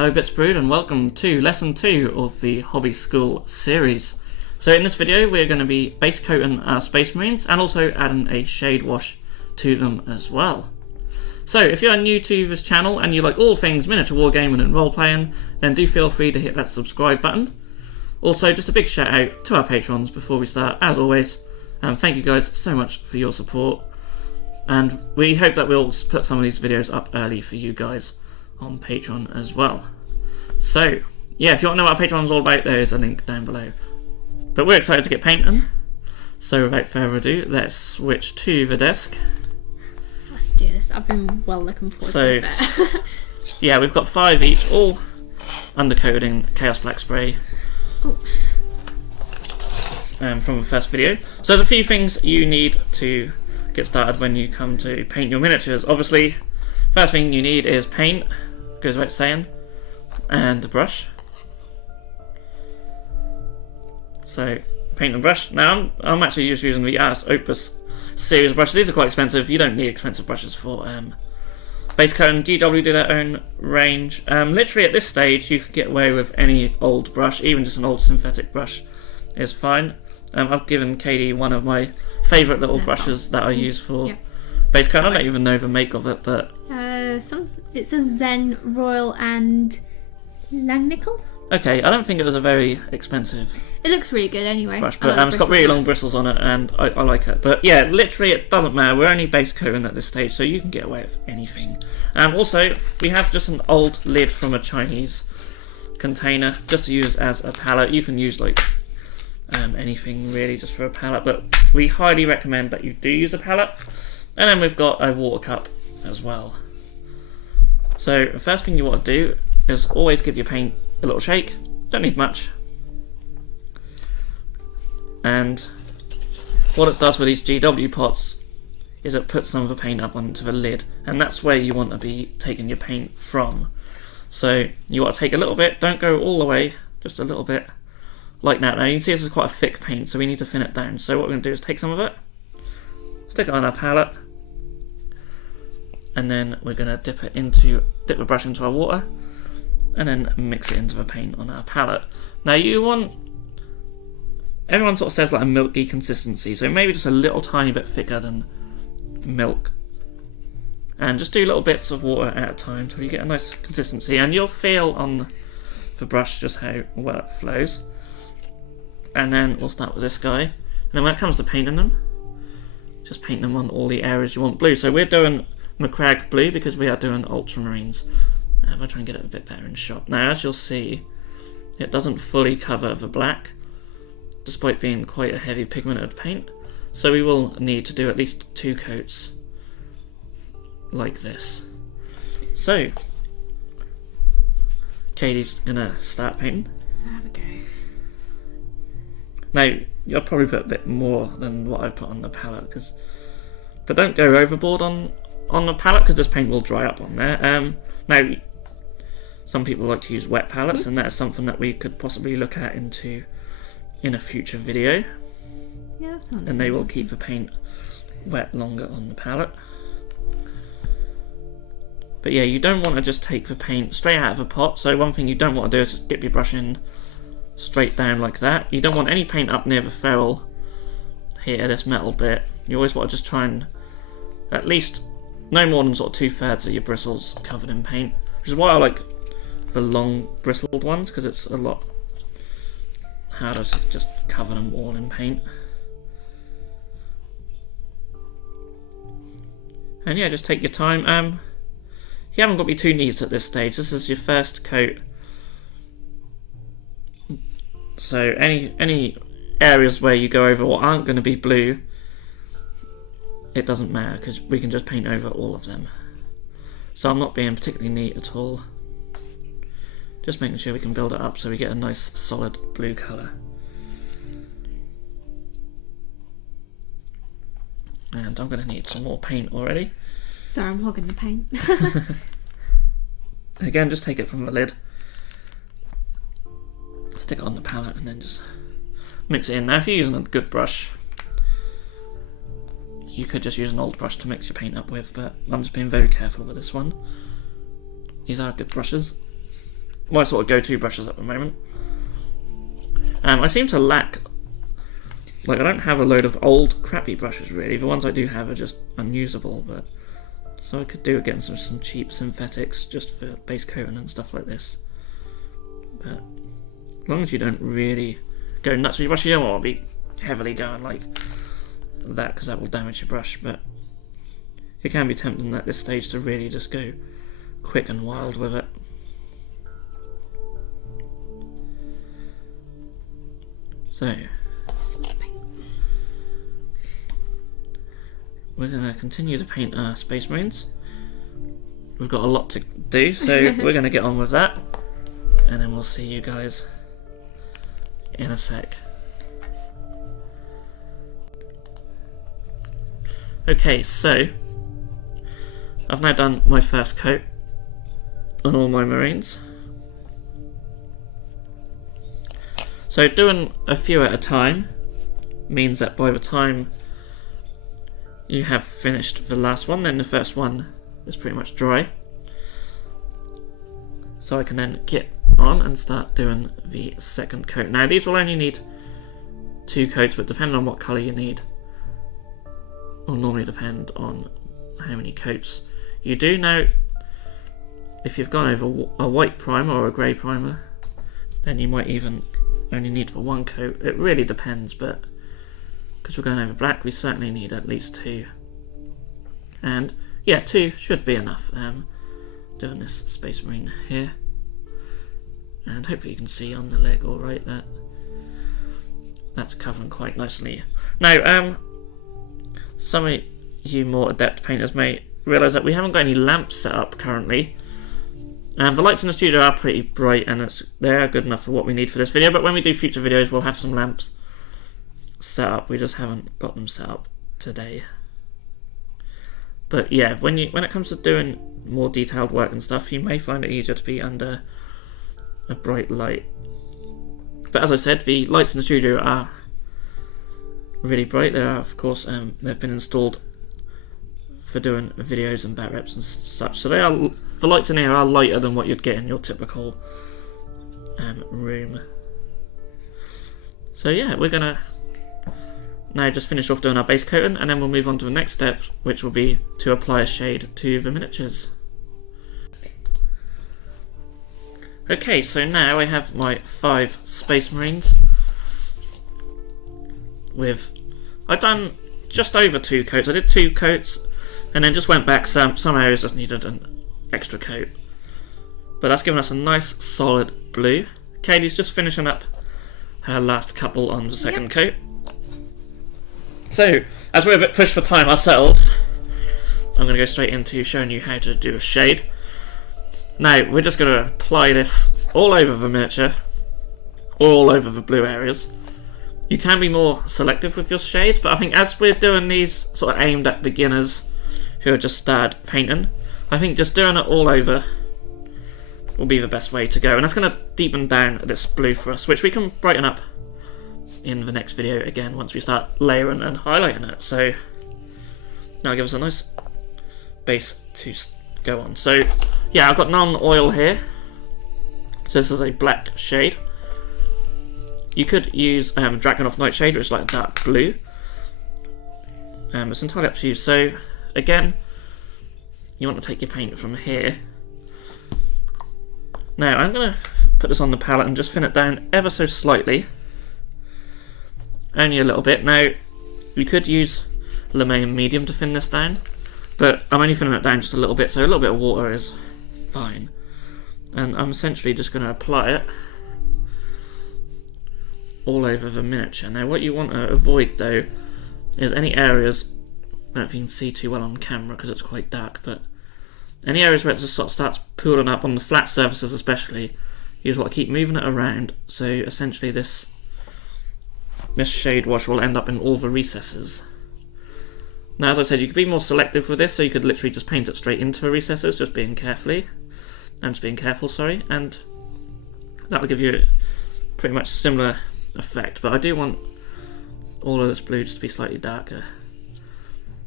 Hello Bitzbox and welcome to lesson 2 of the Hobby School series. So in this video we're going to be base coating our Space Marines and also adding a shade wash to them as well. So if you're new to this channel and you like all things miniature wargaming and role playing, then do feel free to hit that subscribe button. Also just a big shout out to our patrons before we start as always, and thank you guys so much for your support, and we hope that we'll put some of these videos up early for you guys on Patreon as well. So yeah, if you want to know what our Patreon is all about, there is a link down below. But we're excited to get painting, so without further ado, let's switch to the desk. Let's do this. I've been well looking forward to this bit. Yeah, we've got 5 each, all undercoating Chaos Black Spray. Oh. From the first video. So there's a few things you need to get started when you come to paint your miniatures. Obviously, first thing you need is paint, goes without saying, and a brush. So paint and brush. Now I'm actually just using the Ars Opus series brushes. These are quite expensive. You don't need expensive brushes for Basecoat, and GW do their own range. Literally at this stage you could get away with any old brush, even just an old synthetic brush is fine. I've given Kaydie one of my favourite little brushes that I use for Basecoat. I don't even know the make of it, but it's a Zen Royal and Langnickel. Okay, I don't think it was a very expensive. It looks really good anyway. Brush, but it's got really long bristles on it, and I like it. But yeah, literally it doesn't matter. We're only base coating at this stage, so you can get away with anything. Also, we have just an old lid from a Chinese container just to use as a palette. You can use like anything really just for a palette, but we highly recommend that you do use a palette. And then we've got a water cup as well. So the first thing you want to do is always give your paint a little shake. Don't need much. And what it does with these GW pots is it puts some of the paint up onto the lid, and that's where you want to be taking your paint from. So you want to take a little bit, don't go all the way, just a little bit like that. Now you can see this is quite a thick paint, so we need to thin it down. So what we're going to do is take some of it, stick it on our palette, and then we're going to dip the brush into our water, and then mix it into the paint on our palette. Now everyone sort of says like a milky consistency, so maybe just a little tiny bit thicker than milk. And just do little bits of water at a time until you get a nice consistency, and you'll feel on the brush just how well it flows. And then we'll start with this guy, and then when it comes to painting them, just paint them on all the areas you want blue. So we're doing McCrag blue because we are doing ultramarines. I'll try and get it a bit better in shot. Now as you'll see, it doesn't fully cover the black despite being quite a heavy pigmented paint, so we will need to do at least 2 coats like this. So Kaydie's gonna start painting. So have a go. Now you'll probably put a bit more than what I've put on the palette, but don't go overboard on the palette because this paint will dry up on there. Now some people like to use wet palettes, and that's something that we could possibly look at in a future video. Yeah, that sounds. And they will keep the paint wet longer on the palette. But yeah, you don't want to just take the paint straight out of a pot. So one thing you don't want to do is just dip your brush in straight down like that. You don't want any paint up near the ferrule here, this metal bit. You always want to just try and at least no more than sort of 2/3 of your bristles covered in paint, which is why I like the long bristled ones, because it's a lot harder to just cover them all in paint. And yeah, just take your time. You haven't got to be too neat at this stage. This is your first coat, so any areas where you go over what aren't going to be blue, it doesn't matter because we can just paint over all of them. So I'm not being particularly neat at all, just making sure we can build it up so we get a nice solid blue colour. And I'm going to need some more paint already. Sorry, I'm hogging the paint. Again, just take it from the lid, stick it on the palette, and then just mix it in. Now if you're using a good brush, you could just use an old brush to mix your paint up with, but I'm just being very careful with this one. These are good brushes. my sort of go-to brushes at the moment. I seem to lack, like, I don't have a load of old crappy brushes really. The ones I do have are just unusable, but so I could do again some cheap synthetics just for base coating and stuff like this. But as long as you don't really go nuts with your brush, you don't want to be heavily going like that because that will damage your brush. But it can be tempting at this stage to really just go quick and wild with it. So we're going to continue to paint our Space Marines. We've got a lot to do, so we're going to get on with that, and then we'll see you guys in a sec. Okay, so I've now done my first coat on all my Marines. So doing a few at a time means that by the time you have finished the last one, then the first one is pretty much dry. So I can then get on and start doing the second coat. Now these will only need 2 coats, but depending on what colour you need, will normally depend on how many coats you do. Now, if you've gone over a white primer or a grey primer, then you might even only need for 1 coat. It really depends, but because we're going over black, we certainly need at least 2. And yeah, 2 should be enough. Doing this Space Marine here, and hopefully you can see on the leg all right that that's covering quite nicely. Now, some of you more adept painters may realise that we haven't got any lamps set up currently. The lights in the studio are pretty bright and they are good enough for what we need for this video, but when we do future videos we'll have some lamps set up. We just haven't got them set up today. But yeah, when it comes to doing more detailed work and stuff, you may find it easier to be under a bright light. But as I said, the lights in the studio are really bright. They are, of course, they've been installed for doing videos and bat reps and such, so they are, the lights in here are lighter than what you'd get in your typical room. So yeah, we're gonna now just finish off doing our base coating, and then we'll move on to the next step, which will be to apply a shade to the miniatures. Okay, so now I have my 5 Space Marines with, I've done just over 2 coats. I did 2 coats and then just went back. Some areas just needed an extra coat, but that's given us a nice solid blue. Kaydie's just finishing up her last couple on the second coat. So as we're a bit pushed for time ourselves, I'm going to go straight into showing you how to do a shade. Now we're just going to apply this all over the miniature, all over the blue areas. You can be more selective with your shades, but I think as we're doing these sort of aimed at beginners who are just started painting, I think just doing it all over will be the best way to go, and that's going to deepen down this blue for us, which we can brighten up in the next video again once we start layering and highlighting it. So that'll give us a nice base to go on. So yeah, I've got non-oil here, so this is a black shade. You could use Dragonov Nightshade, which is like dark blue. It's entirely up to you. So again, you want to take your paint from here. Now I'm going to put this on the palette and just thin it down ever so slightly. Only a little bit. Now you could use Lemaine medium to thin this down, but I'm only thinning it down just a little bit, so a little bit of water is fine. And I'm essentially just going to apply it all over the miniature. Now what you want to avoid though is any areas, I don't know if you can see too well on camera because it's quite dark, but any areas where it just sort of starts pooling up on the flat surfaces especially, you just want to keep moving it around, so essentially this shade wash will end up in all the recesses. Now as I said, you could be more selective with this, so you could literally just paint it straight into the recesses, just being careful, and that'll give you pretty much similar effect. But I do want all of this blue just to be slightly darker,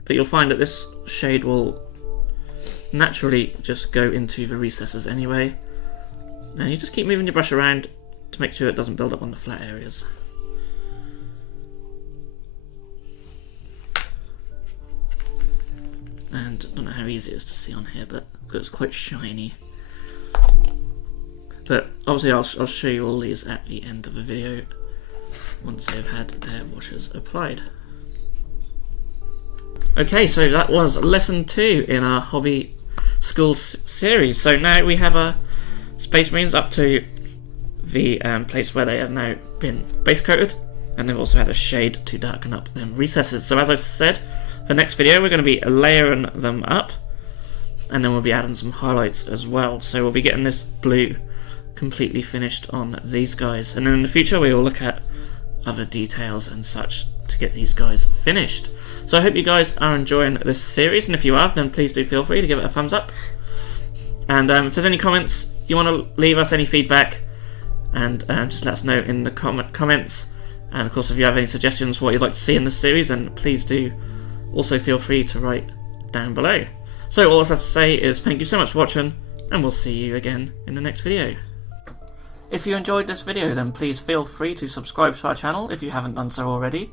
but you'll find that this shade will naturally just go into the recesses anyway, Now you just keep moving your brush around to make sure it doesn't build up on the flat areas. And I don't know how easy it is to see on here, but it was quite shiny. But obviously I'll show you all these at the end of the video once they've had their washes applied. Okay, so that was lesson 2 in our hobby school series. So now we have our Space Marines up to the place where they have now been base coated, and they've also had a shade to darken up them recesses. So as I said, for next video we're going to be layering them up, and then we'll be adding some highlights as well. So we'll be getting this blue completely finished on these guys, and then in the future we will look at other details and such to get these guys finished. So I hope you guys are enjoying this series, and if you are, then please do feel free to give it a thumbs up. And if there's any comments you want to leave us, any feedback, and just let us know in the comments. And of course, if you have any suggestions for what you'd like to see in this series, then please do also feel free to write down below. So all I have to say is thank you so much for watching, and we'll see you again in the next video. If you enjoyed this video, then please feel free to subscribe to our channel if you haven't done so already.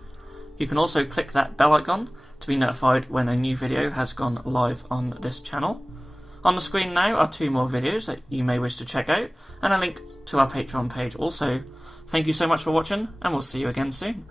You can also click that bell icon to be notified when a new video has gone live on this channel. On the screen now are 2 more videos that you may wish to check out, and a link to our Patreon page also. Thank you so much for watching, and we'll see you again soon.